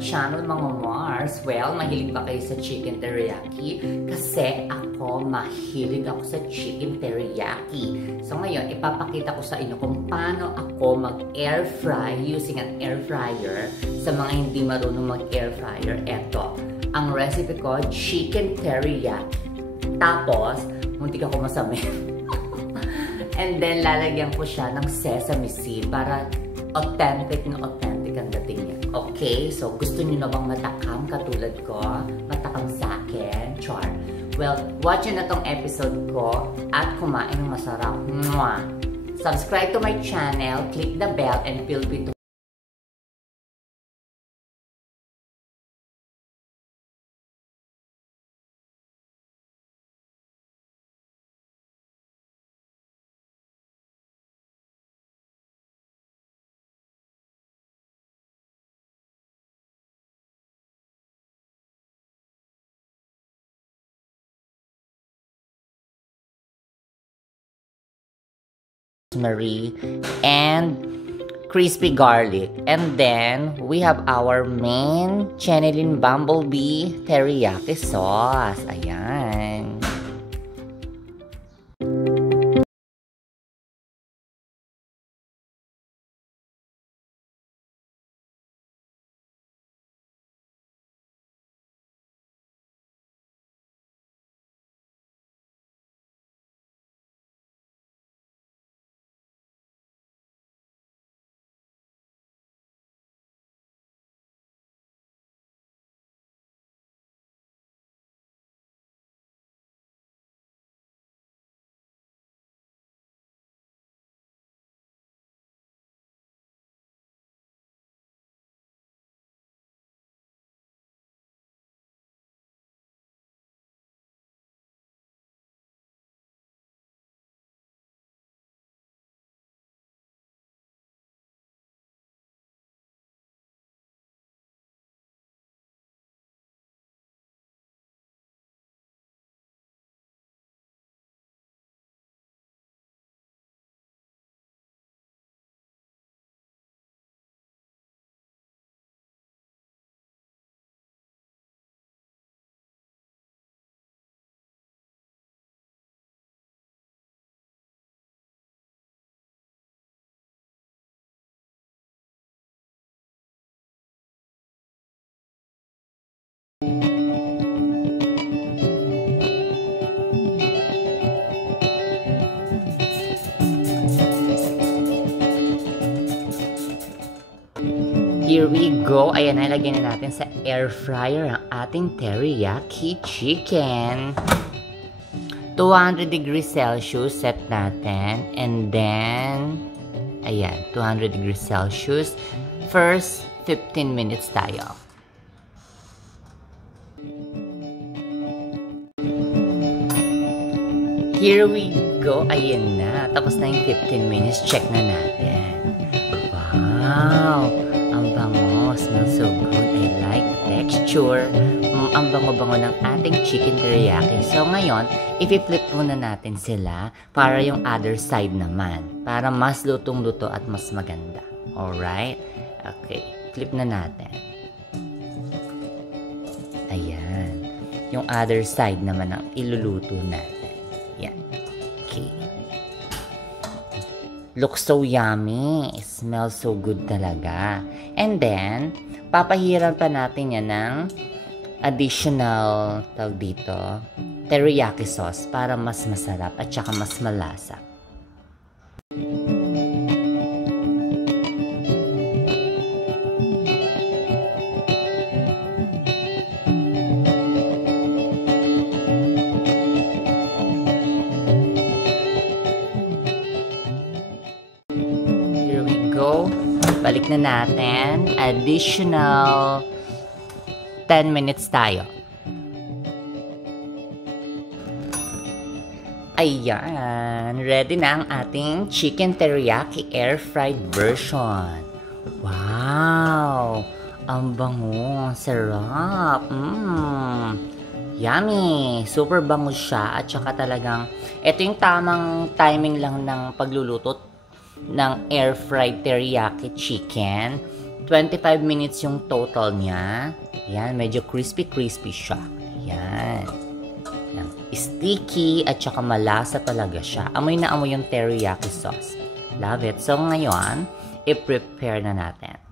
channel mga Mars. Well, mahilig ba kayo sa chicken teriyaki? Kasi ako, mahilig ako sa chicken teriyaki. So ngayon, ipapakita ko sa inyo kung paano ako mag-air fry using an air fryer. Sa mga hindi marunong mag-air fryer, eto. Ang recipe ko, chicken teriyaki. Tapos, muntik ako masamin. And then, lalagyan ko siya ng sesame seed para authentic na authentic ang dating niya. Okay? So, gusto niyo na bang matakam katulad ko? Matakam sa akin? Char. Well, watch nyo na tong episode ko at kumain ng masarap. Mwah! Subscribe to my channel, click the bell, and feel free to rosemary and crispy garlic, and then we have our main Chenilin Bumblebee teriyaki sauce. Ayan. Here we go. Ayan, nalagyan na natin sa air fryer ang ating teriyaki chicken. 200 degrees Celsius set natin. And then, ayan, 200 degrees Celsius. First, 15 minutes tayo. Here we go. Ayan na. Tapos na yung 15 minutes. Check na natin. Wow! Ang bango. Smells so good. I like the texture. Ang bango-bango ng ating chicken teriyaki. So ngayon, i-flip muna natin sila para yung other side naman. Para mas lutong-luto at mas maganda. Alright? Okay. Flip na natin. Ayan. Yung other side naman ang iluluto natin. Yan. Okay. Looks so yummy. It smells so good talaga. And then, papahiran pa natin yan ng additional, tawag dito, teriyaki sauce para mas masarap at saka mas malasa. Balik na natin. Additional 10 minutes tayo. Ayan. Ready na ang ating chicken teriyaki air fried version. Wow! Ang bango. Sarap. Yummy! Super bango siya at saka talagang ito yung tamang timing lang ng pagluluto ng air fried teriyaki chicken. 25 minutes yung total niya. Yan, medyo crispy siya. Yan. Yan. Sticky at saka malasa talaga siya. Amoy na amoy yung teriyaki sauce. Love it. So ngayon, i-prepare na natin.